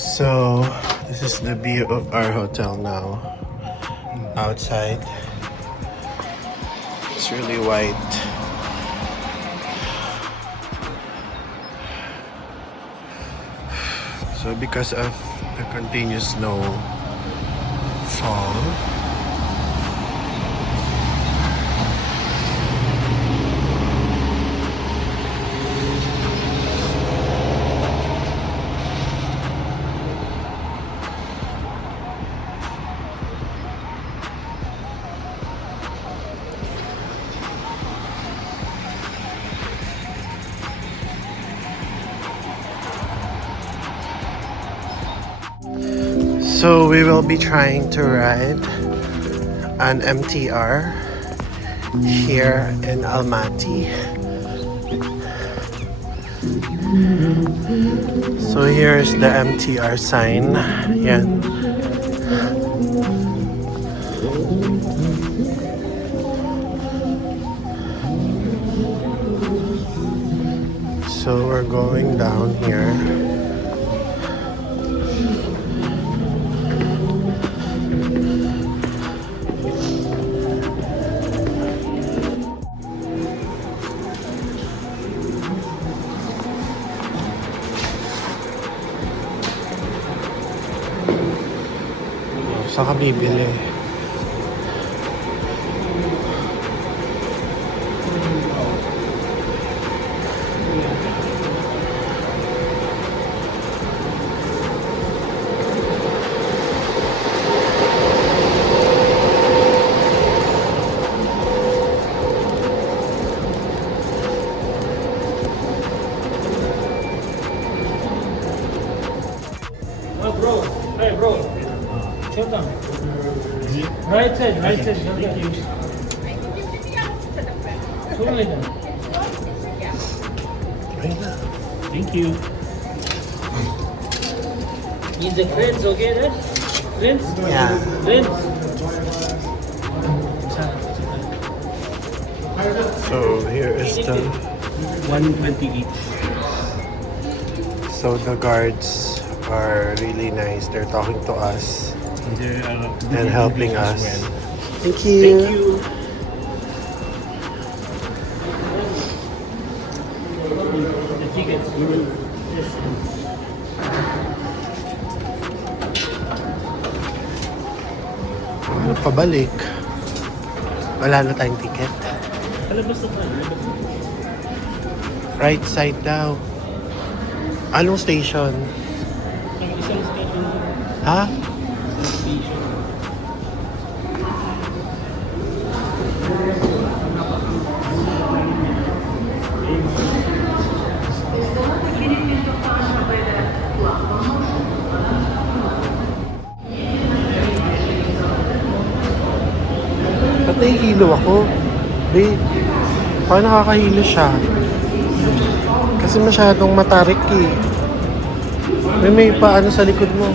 So, this is the view of our hotel now. Outside. It's really white. So, because of the continuous snowfall, so we will be trying to ride an MTR here in Almaty. So here's the MTR sign. Yan. So we're going down here. Saan ka bibili? Oh, bro. Hey, bro. Chill down. Right side, right side. Thank you. Slowly down. Thank you. Is the friends okay there? Friends? Yeah. Friends? So here is the... 120 each. So the guards are really nice. They're talking to us and helping us. Thank you. Thank you. The tickets. Yes. Ano, pabalik. Wala na tayong ticket. Palabas na tayo. Right side daw. Anong station? Ang isang station. Ha? Station. Ba't nahihilo ako? Babe, parang nakakahilo siya. Kasi masyadong matarik eh. May paano sa likod mo.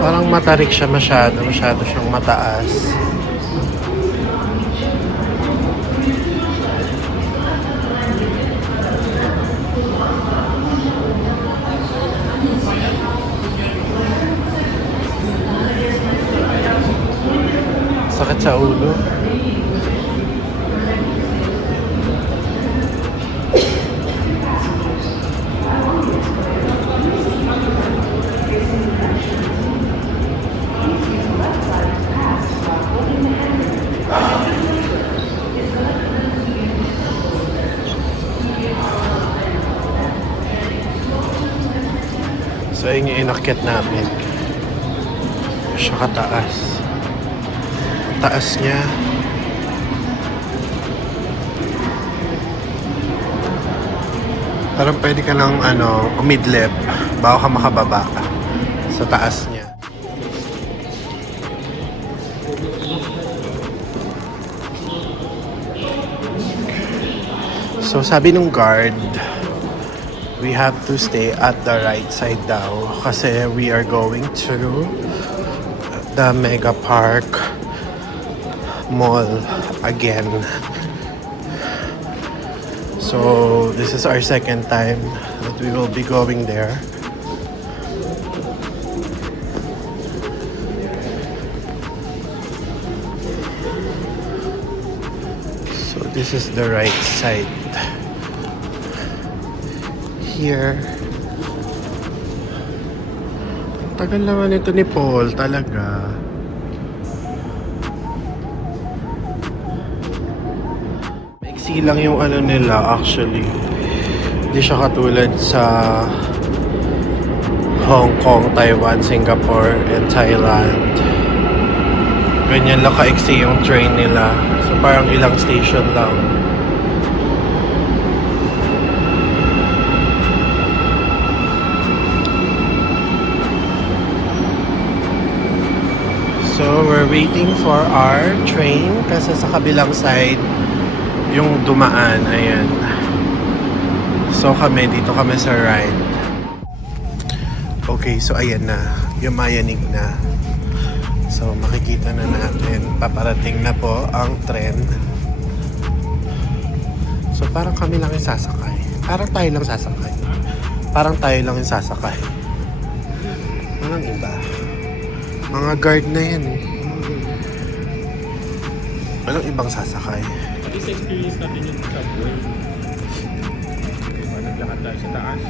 Parang matarik siya masyado siyang mataas. Sakit sa ulo. So yun yung inakyat namin. Siya kataas. Taas niya. Parang pwede ka ng umidlip bago ka makababa sa taas niya. So sabi nung guard, we have to stay at the right side daw kasi we are going to the Mega Park mall again. So this is our second time that we will be going there. So this is the right side. Here. Tagal naman ito ni Paul talaga. Maiksi lang yung ano nila actually. Hindi siya katulad sa Hong Kong, Taiwan, Singapore, and Thailand. Ganyan lang kaiksi yung train nila. So parang ilang station lang. So we're waiting for our train kasi sa kabilang side yung dumaan. Ayan. So dito kami sa ride. Okay, so ayan na. Yumayanig na. So makikita na natin. Paparating na po ang tren. So parang kami lang yung sasakay. Parang tayo lang sasakay. Parang tayo lang yung sasakay. Walang iba. Mga guard na yan eh. Walang ibang sasakay. At least experience natin yung subway. Naglakad tayo sa taas.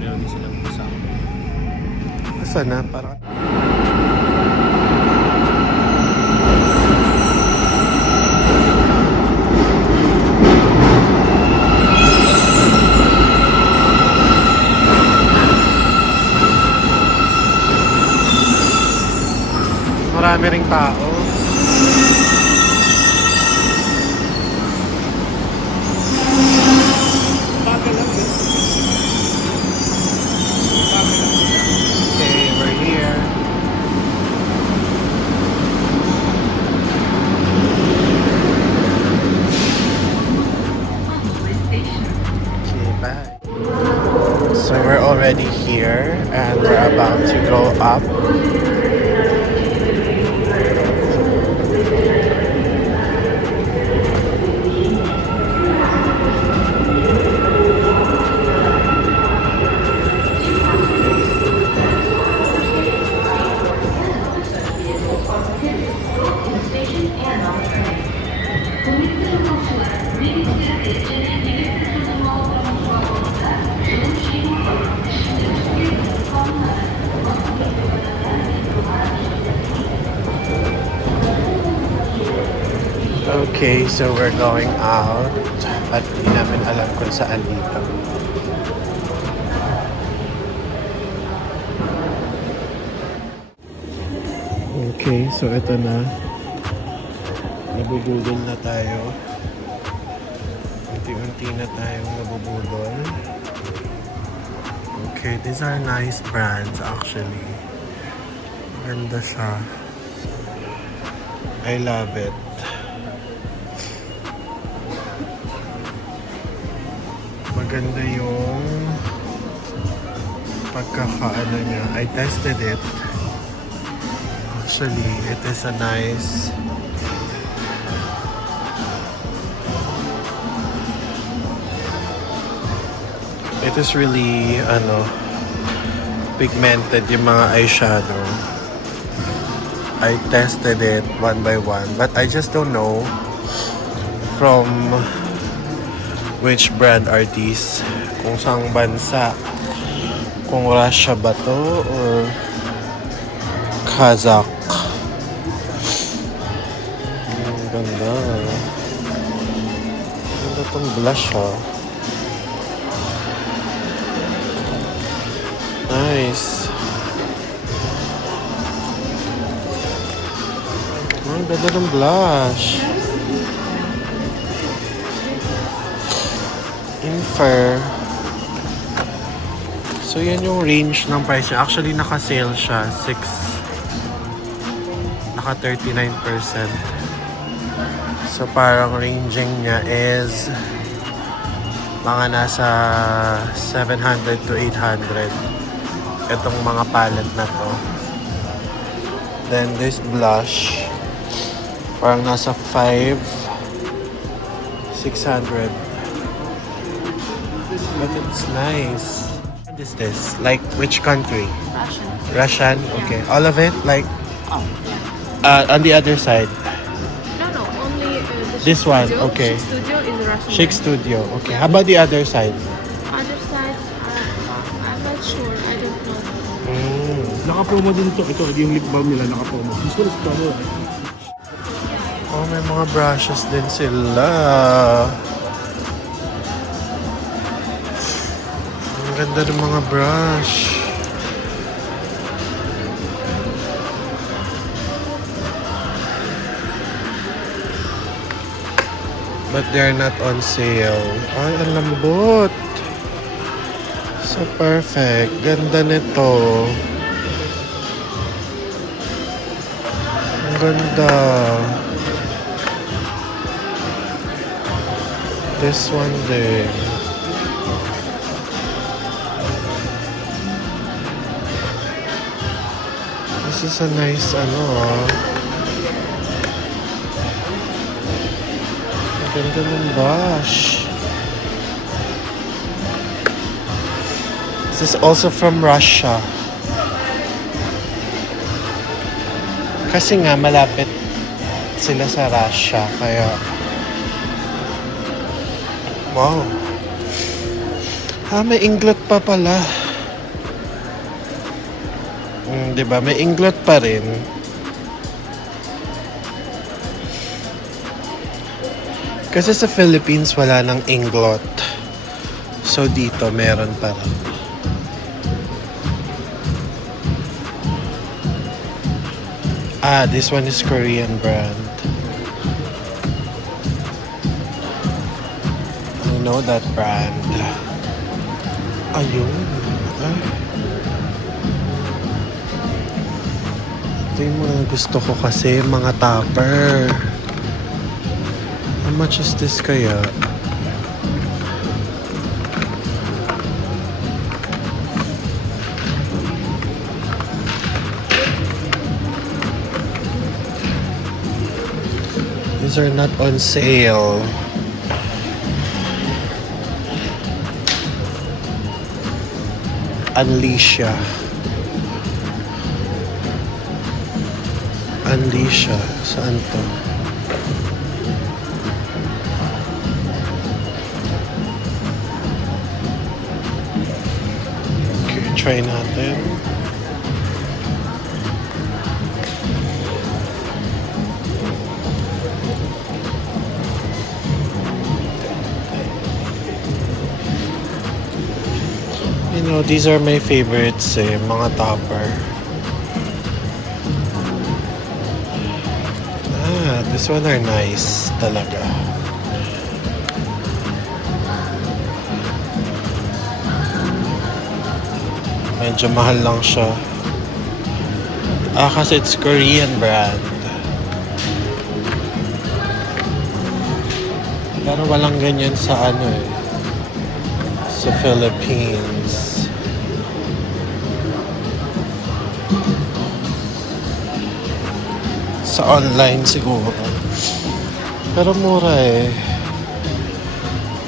Meron din silang kasama. Asa na? Parang... Marami ring tao. Okay, we're here. Okay, bye. So we're already here and we're about to go up. Okay, so we're going out at hindi namin alam kung saan dito. Okay, so ito na. Nabubudol na tayo. Unti-unti na tayong nabubudol. Okay, these are nice brands actually. Ganda siya. I love it. Maganda yung pagkakaano niya. I tested it. Actually, it is a nice it is really pigmented yung mga eyeshadow. I tested it one by one, but I just don't know from which brand are these, kung saang bansa, kung Russia ba to or Kazakh. Ang ganda. Ganda tong blush Nice. Ang ganda ng blush. Infer. So yan yung range ng price niya. Actually naka-sale siya. Naka 39%. So parang ranging niya is mga nasa 700 to 800. Itong mga palette na to. Then this blush Parang nasa 600. But it's nice. What is this? Like which country? Russian. Russian? Okay. All of it? Like Oh, yeah. on the other side. No, only the Chic This one, Studio. okay. Chic Studio is Russian. Chic brand. Studio. Okay. How about the other side? Other side, I'm not sure. I don't know. Mm. Naka-promo din ito. Ito, yung lip balm nila naka-promo. Gusto ko promo. Oh, may mga brushes din sila. Ang ganda ng mga brush. But they're not on sale. Ay, ang lambot. So perfect. Ganda nito. Ang ganda. This one din. This is a nice Ganda ng brush. This is also from Russia. Kasi nga malapit sila sa Russia, kaya wow. May inglot pa pala. Diba? May inglot pa rin. Kasi sa Philippines wala nang inglot. So dito meron pa rin. This one is Korean brand. I know that brand. Ayun. Ay. Ito yung mga gusto ko kasi, mga topper. How much is this kaya? These are not on sale. Unleasha. Unleasha. Saan to? Okay, try natin. You know, these are my favorites mga topper. This one are nice talaga. Medyo mahal lang siya. Kasi it's Korean brand. Pero walang ganyan sa sa Philippines. Sa online siguro. Pero mura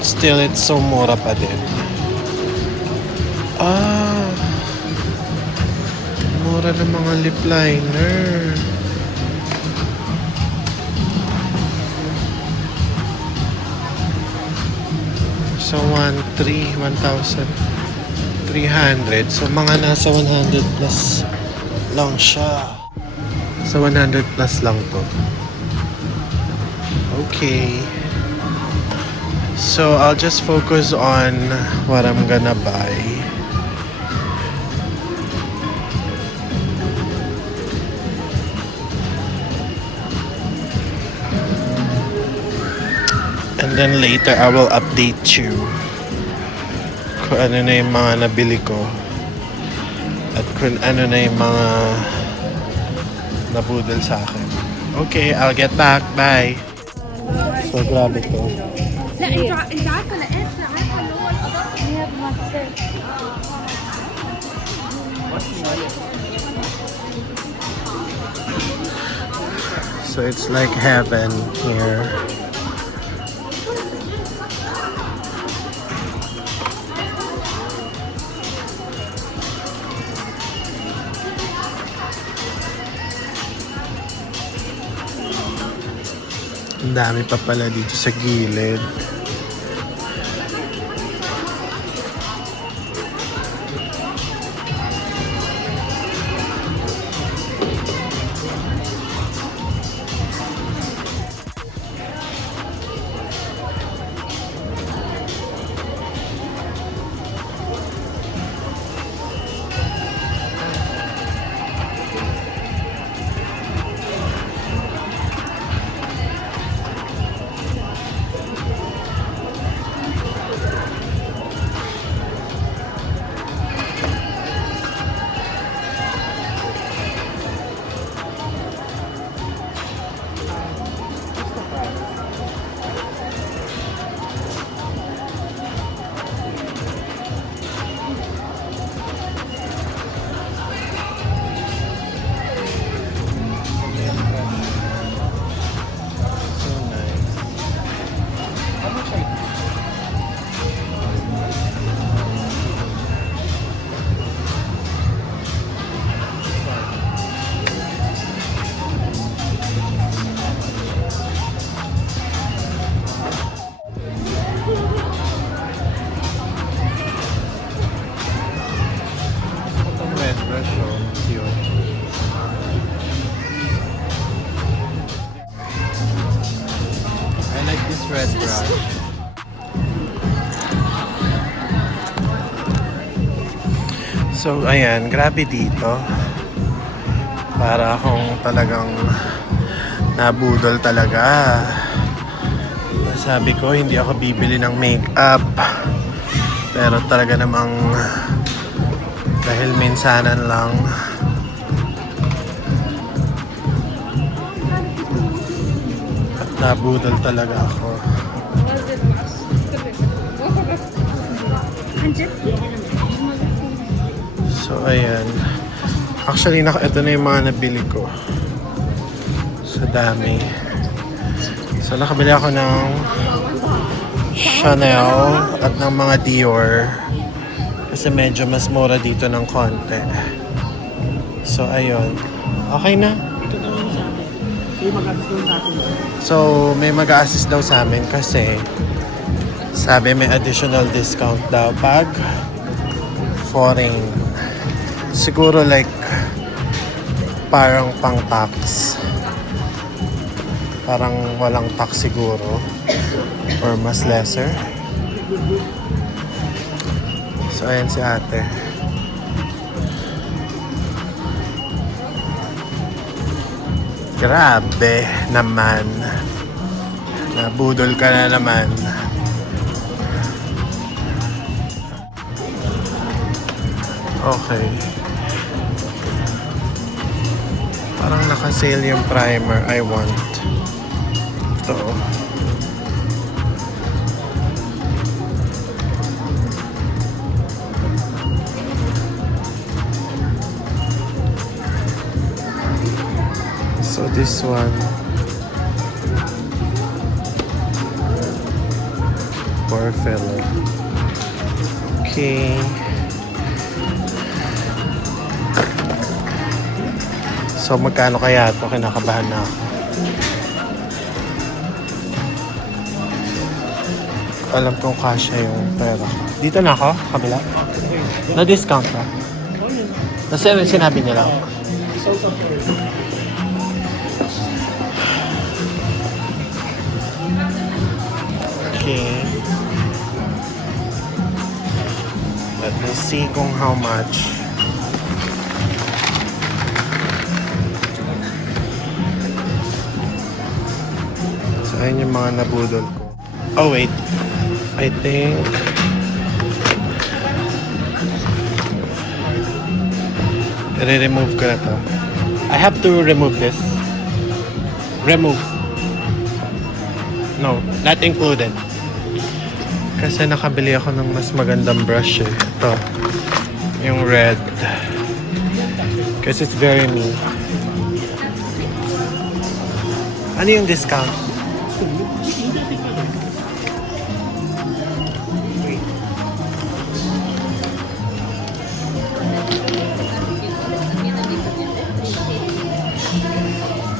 Still, it's so mura pa din. Mura ng mga lip liner. So, 1,300. So, mga nasa 100 plus lang siya. So, 100 plus lang to. Okay. So, I'll just focus on what I'm gonna buy. And then later, I will update you kung ano na yung mga nabili ko at kung ano na yung mga nabudol sa akin. Okay, I'll get back. Bye. So, grabe to. لا انت عارفه لقيت عارفه اللي هو الاضافه اللي هي بمصر. So it's like heaven here. Ang dami pa pala dito sa gilid. I like this red brush. So, ayan, grabe dito. Para akong talagang nabudol talaga. Sabi ko, hindi ako bibili ng makeup. Pero talaga namang dahil minsanan lang. At nabudol talaga ako. So, ayan. Actually, ito na yung mga nabili ko. Sa dami. So, nakabili ako ng Chanel at ng mga Dior. Kasi medyo mas mura dito ng konti. So, ayun. Okay na. So, may mag-a-assist daw sa amin kasi sabi may additional discount daw pag foreign. Siguro like parang pang tax. Parang walang tax siguro. Or mas lesser. So, ayan si ate. Grabe naman. Nabudol ka na naman. Okay. Parang naka-sale yung primer I want. Ito. So this one. Poor fellow. Okay. So magkano kaya ito? Kinakabahan na ako. Alam kong kasya yung pera. Dito na ako? Kabila? Na-discount na? Kasi sinabi nila. Okay. Let me see kung how much. So, ayun yung mga nabudol ko. Oh, wait. I think i-remove ko na to. I have to remove this. Remove. No, not included. Kasi nakabili ako ng mas magandang brush eh. Ito. Yung red. Kasi it's very new. Ano yung discount?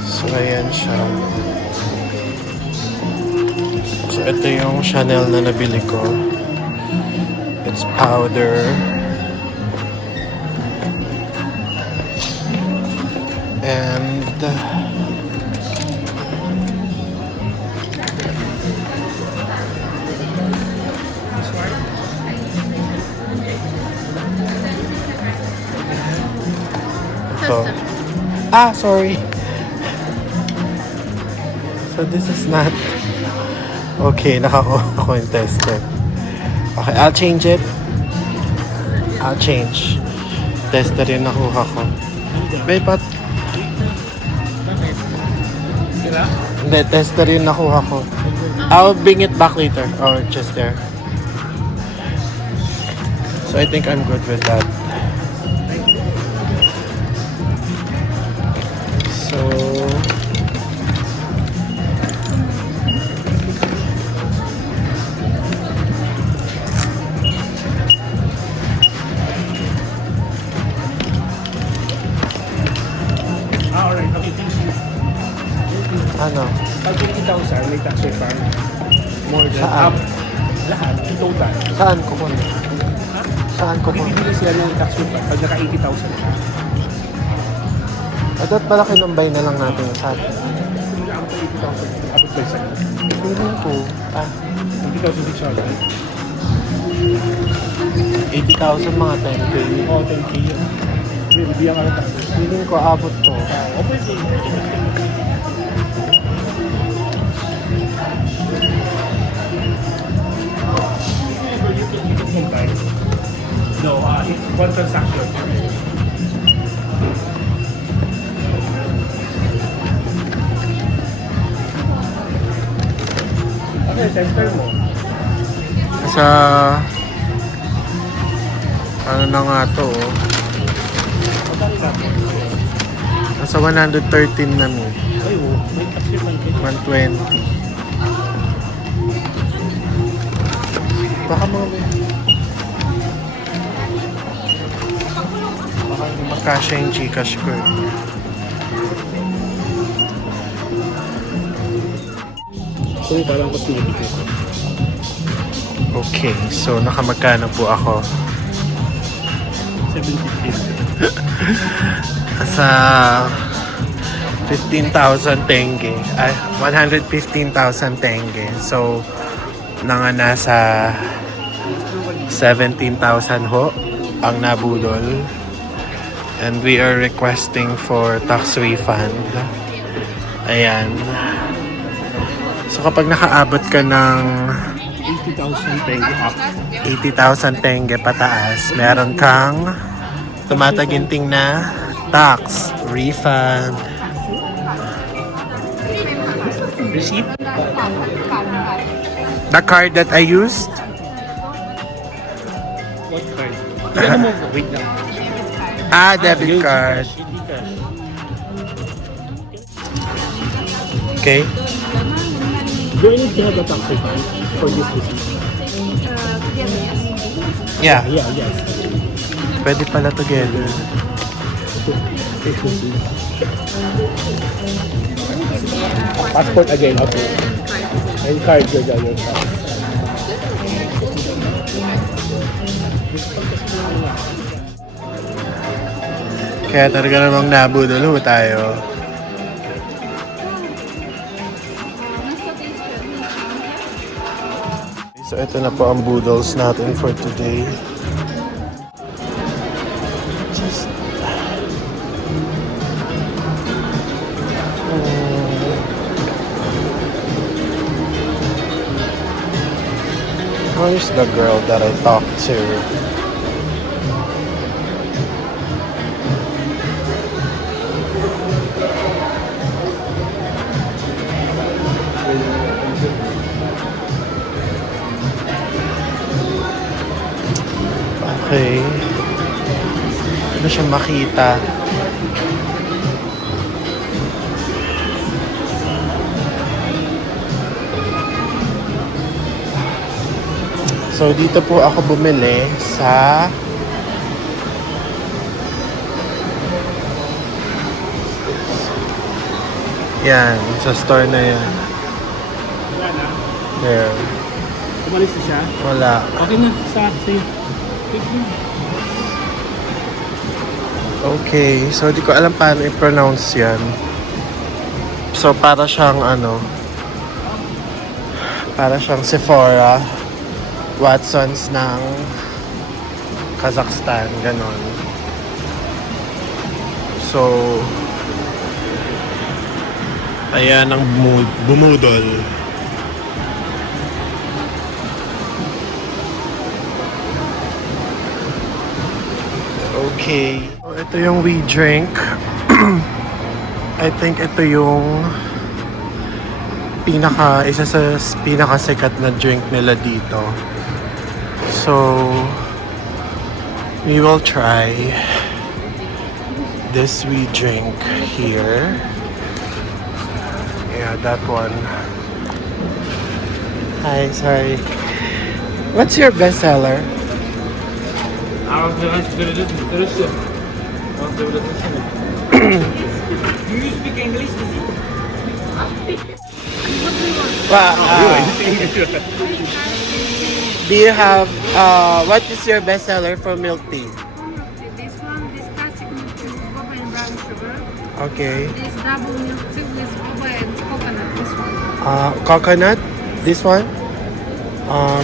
So, ayan siya. So, ito yung Chanel na nabili ko. It's powder. And ito. Sorry. So this is not okay. Nakakuha ko yung tested. Okay, I'll change it. I'll change. Tester yung nakuha ko. Babe, but Sira? hindi, tester yung nakuha ko. I'll bring it back later or just there. So I think I'm good with that. So Alright, okay, thank you. ano? Pag 50,000, may tax refund. More than Saan? Lahat, in total. Saan ko kunin? Saan ko kunin? Bibili sila ng tax refund pag naka 80,000 na. Dapat pala kinumbay na lang natin sa atin. Kung naabot ng 80,000, abot ba isa? Feeling ko, 80,000 each other. 80,000 mga 10K. Oo, 10K yun. Bibigyan ka ng tax. Feeling ko abot to. Okay, no, it's one transaction. Okay, tester mo. Sa ano na nga to, oh. Magkano na? Nasa 113 na mi. Ay, oh, may tax refund ka. 120. Baka mga baka hindi makasya yung Gcash ko eh. So, parang cosmetic ito. Okay, so nakamagkano po ako? 750. Sa 15,000 tenge. Ay, 115,000 tenge. So, nga nasa 17,000 ho ang nabudol. And we are requesting for tax refund. Ayan. So, kapag nakaabot ka ng 80,000 tenge up. 80,000 tenge pataas, meron kang tumataginting na tax refund. Receipt? The card that I used, What card? Ano mo? Wait lang. debit card. Okay. Do I need to have a tax refund for this receipt? Yeah, Yeah, yes. pwede pala together. Passport again, okay. And card your dollar. Kaya talaga namang nabudol ho tayo. So ito na po ang budol's natin for today. Just where's the girl that I talked to? Okay. Ano siya makita? So, dito po ako bumili sa yan, sa store na yan. Wala na. There. Umalis na siya. Wala. Okay na. Sa'yo. Take mo. Okay, so di ko alam paano i-pronounce yan. So, para siyang para siyang Sephora, Watsons ng Kazakhstan, ganon. So, ayan ang bumudol. Okay. So, ito yung we drink. I think ito yung isa sa pinakasikat na drink nila dito. So, we will try this we drink here. Yeah, that one. Hi, sorry. What's your bestseller? Do you speak English? Do you have what is your bestseller for milk tea? This one, this classic milk tea with boba and brown sugar. Okay. This double milk tea with boba and coconut. This one. Coconut? This one?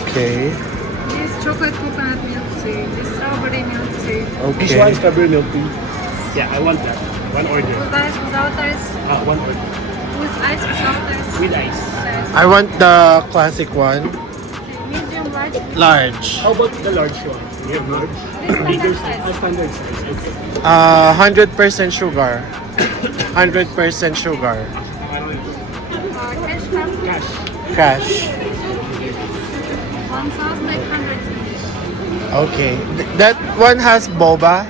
Okay. This chocolate coconut milk tea. This strawberry milk tea. This one Okay. is strawberry milk tea. Yeah, I want that. One order. With ice, without ice. One order. With ice, without ice. With ice. Ice. I want the classic one. Medium large. Large. How about the large one? You have large? This Bigger standard size. size. Standard size. Okay. 100% sugar. 100% sugar. Cash card. Cash. Cash. 1,800. Okay. That one has boba.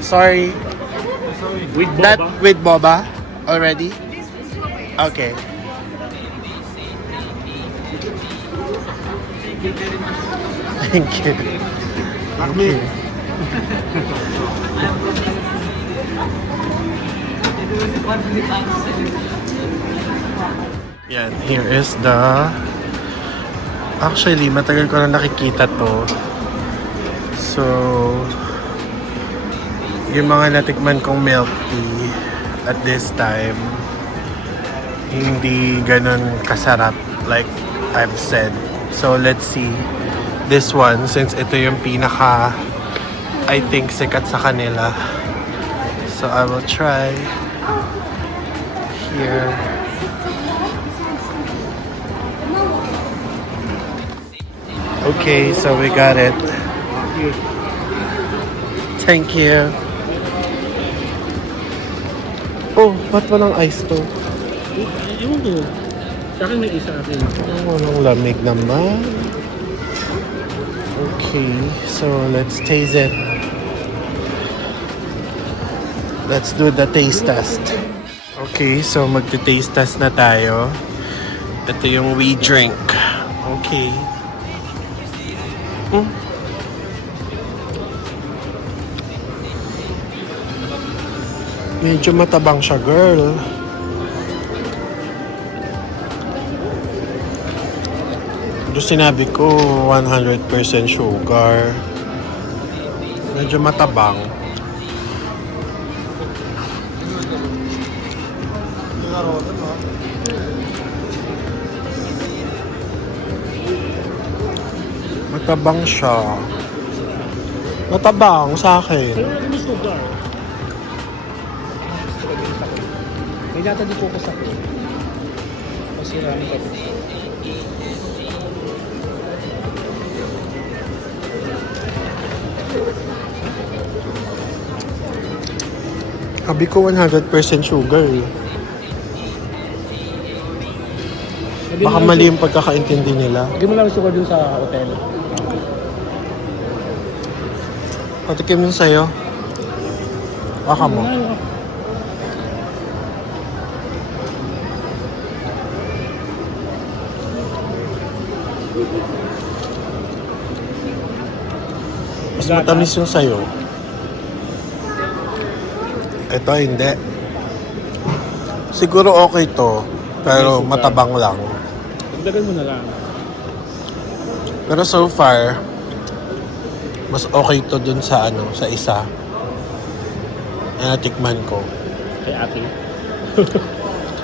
Sorry. With boba. That with boba already? This is boba. Yes. Okay. Thank you. Thank you. Yan, here is the... Actually, matagal ko na nakikita to. So, yung mga natikman kong milk tea at this time, hindi ganun kasarap like I've said. So, let's see this one since ito yung pinaka I think sikat sa kanila. So, I will try here. Okay, so we got it. Thank you. Oh, ba't walang ice to? Ewan ko. Sa akin may isa akin. Walang lamig naman. Okay, so let's taste it. Let's do the taste test. Okay, so magte-taste test na tayo. Ito yung we drink. Okay. Medyo matabang siya, girl. Ito sinabi ko, 100% sugar. Medyo matabang. Matabang siya. Matabang sa akin. Pero wala kami sugar. May data di ko sa akin. Kasi rami ka. Sabi ko 100% sugar. Baka mali yung pagkakaintindi nila. Hindi mo lang sugar dun sa hotel. Patikim yun sa'yo. Baka mo. Mas matamis yung sayo. Ito hindi. Siguro okay to. Pero matabang lang. Dagdagan mo na lang. Pero so far, mas okay to dun sa ano, sa isa. Na natikman ko. Kay ate.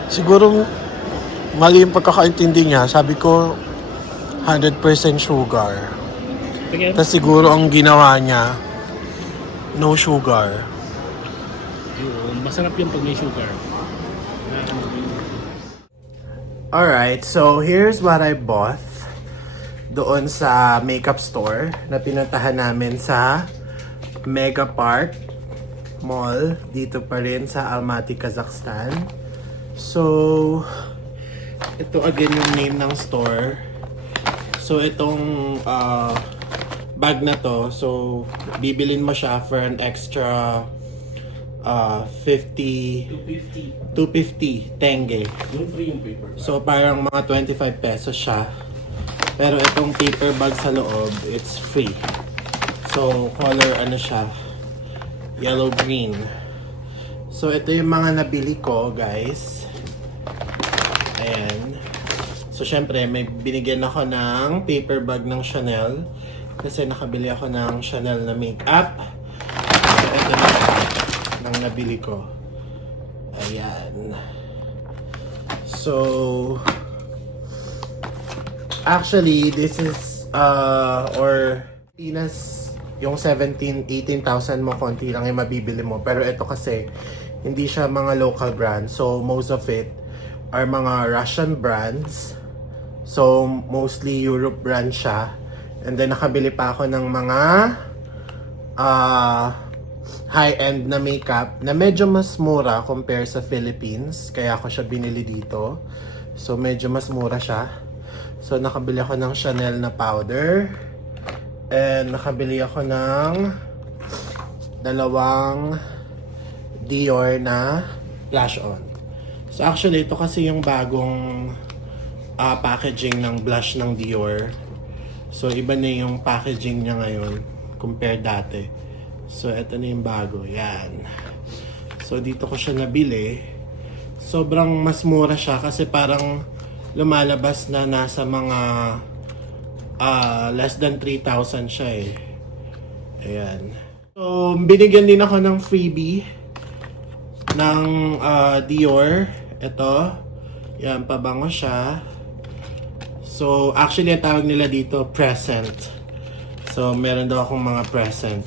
Siguro mali yung pagkakaintindi niya. Sabi ko 100% sugar. Sige. Tapos siguro ang ginawa niya no sugar. Yun, masarap yung pag may sugar. Alright, so here's what I bought doon sa makeup store na pinuntahan namin sa Mega Park Mall dito pa rin sa Almaty, Kazakhstan. So, ito again yung name ng store. So, itong bag na to, so bibilin mo siya for an extra 250 tenge. Yung free yung paper. So parang mga 25 pesos siya. Pero itong paper bag sa loob, it's free. So color ano siya, yellow green. So ito yung mga nabili ko, guys. Ayan. So syempre may binigyan ako ng paper bag ng Chanel kasi nakabili ako ng Chanel na makeup. So ito na nang nabili ko. Ayan. So actually this is or Pinas yung 18,000 mo, konti lang yung mabibili mo. Pero ito kasi hindi siya mga local brands. So most of it are mga Russian brands. So mostly Europe brand siya. And then nakabili pa ako ng mga high-end na makeup na medyo mas mura compare sa Philippines. Kaya ako siya binili dito. So medyo mas mura siya. So nakabili ako ng Chanel na powder. And nakabili ako ng dalawang Dior na blush on. So actually ito kasi yung bagong packaging ng blush ng Dior. So iba na yung packaging niya ngayon compare dati. So, ito na yung bago. Yan. So, dito ko siya nabili. Sobrang mas mura siya kasi parang lumalabas na nasa mga less than 3,000 siya eh. Ayan. So, binigyan din ako ng freebie ng Dior. Ito. Yan, pabango siya. So, actually, ang tawag nila dito, present. So, meron daw akong mga present.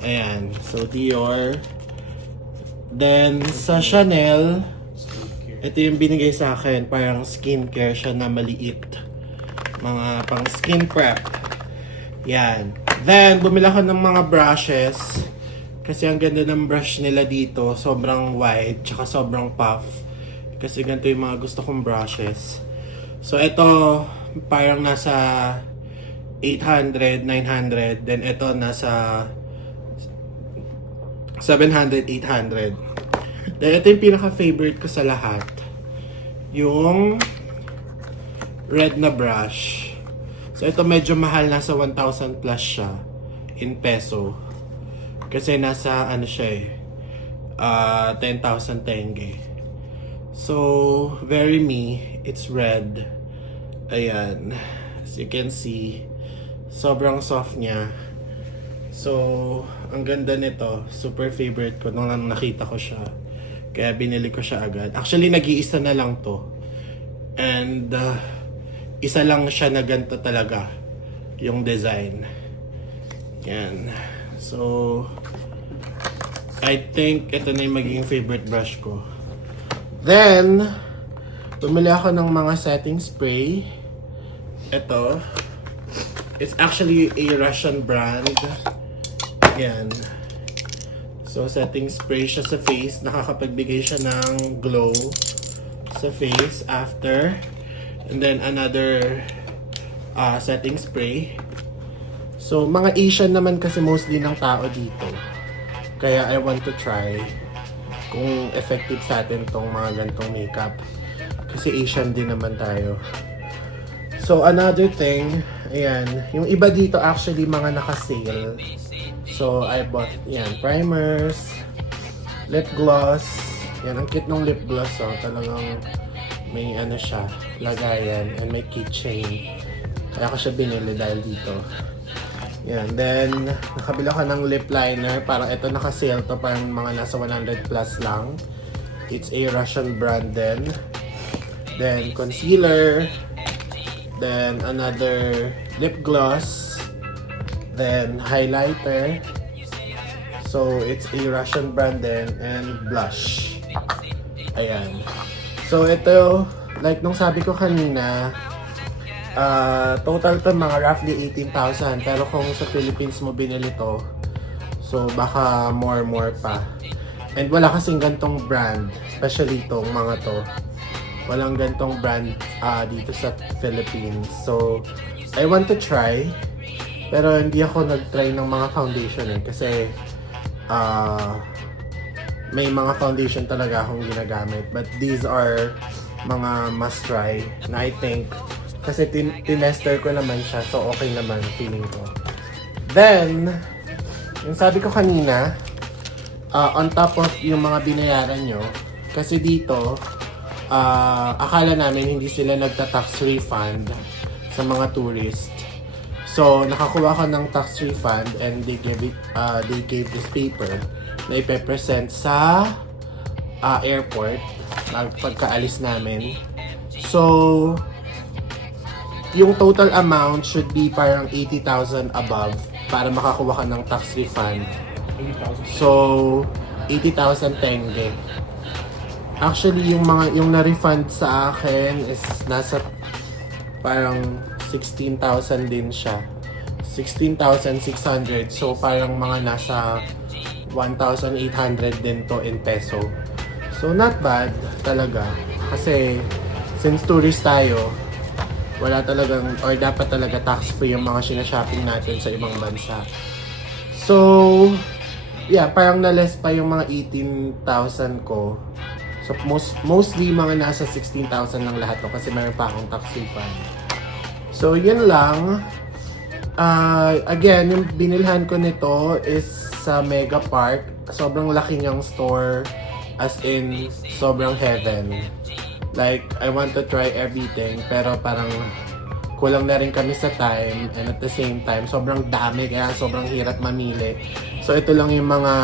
Ayan. So, Dior. Then, sa Chanel, ito yung binigay sa akin. Parang skincare siya na maliit. Mga pang skin prep. Yan. Then, bumili ako ng mga brushes. Kasi ang ganda ng brush nila dito. Sobrang wide. Tsaka sobrang puff. Kasi ganito yung mga gusto kong brushes. So, ito, parang nasa 800, 900. Then, ito nasa 700, 800. Then, ito yung pinaka-favorite ko sa lahat. Yung red na brush. So, ito medyo mahal. Nasa 1,000 plus siya. In peso. Kasi nasa, ano siya eh. 10,000 tenge. So, very me. It's red. Ayan. As you can see, sobrang soft niya. So, ang ganda nito. Super favorite ko nung nakita ko siya. Kaya binili ko siya agad. Actually, nag-iisa na lang to. And, isa lang siya na ganito talaga. Yung design. Yan. So, I think ito na yung magiging favorite brush ko. Then, bumili ako ng mga setting spray. Ito. It's actually a Russian brand. Yan. So, setting spray siya sa face. Nakakapagbigay siya ng glow sa face after. And then, another setting spray. So, mga Asian naman kasi mostly ng tao dito. Kaya I want to try kung effective sa atin tong mga gantong makeup. Kasi Asian din naman tayo. So, another thing, Ayan. Yung iba dito actually mga naka-sale. So, I bought, yan, primers, lip gloss. Yan, ang cute ng lip gloss, oh. Talagang may ano siya, lagayan, and may keychain. Kaya ko siya binili dahil dito. Yan, then, nakabila ko ng lip liner. Parang ito naka-sale to, parang mga nasa 100 plus lang. It's a Russian brand then. Then, concealer. Then, another lip gloss. Then, highlighter. So, it's a Russian brand then. And blush. Ayan. So, ito, like nung sabi ko kanina, total to mga roughly 18,000. Pero kung sa Philippines mo binili to, so baka more pa. And wala kasing gantong brand, especially itong mga to. Walang gantong brand dito sa Philippines. So, I want to try. Pero hindi ako nag-try ng mga foundation kasi may mga foundation talaga akong ginagamit. But these are mga must try na I think kasi tinester ko naman siya, so okay naman feeling ko. Then, yung sabi ko kanina, on top of yung mga binayaran nyo, kasi dito, akala namin hindi sila nagta-tax refund sa mga tourist. So, nakakuha ko ng tax refund and they gave this paper na ipe-present sa airport pagkaalis namin. So, yung total amount should be parang 80,000 above para makakuha ka ng tax refund. 80,000. So, 80,000 tenge. Actually, yung na-refund sa akin is nasa parang 16,000 din siya. 16,600. So, parang mga nasa 1,800 din to in peso. So, not bad talaga. Kasi, since tourist tayo, wala talagang, or dapat talaga tax-free yung mga sinashopping natin sa ibang bansa. So, yeah, parang na-less pa yung mga 18,000 ko. So, mostly mga nasa 16,000 lang lahat to kasi meron pa akong tax refund. So, yun lang. Again, yung binilhan ko nito is sa Mega Park. Sobrang laki niyang store, as in, sobrang heaven. Like, I want to try everything, pero parang kulang na rin kami sa time, and at the same time, sobrang dami, kaya sobrang hirap mamili. So, ito lang yung mga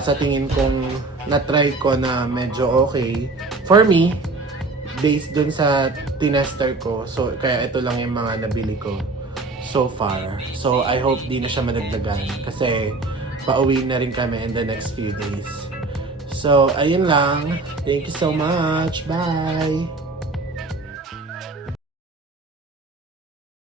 sa tingin kong na-try ko na medyo okay. For me, based dun sa tinester ko, so kaya ito lang yung mga nabili ko so far. So, I hope di na siya madagdagan kasi pauwi na rin kami in the next few days. So, ayun lang. Thank you so much. Bye!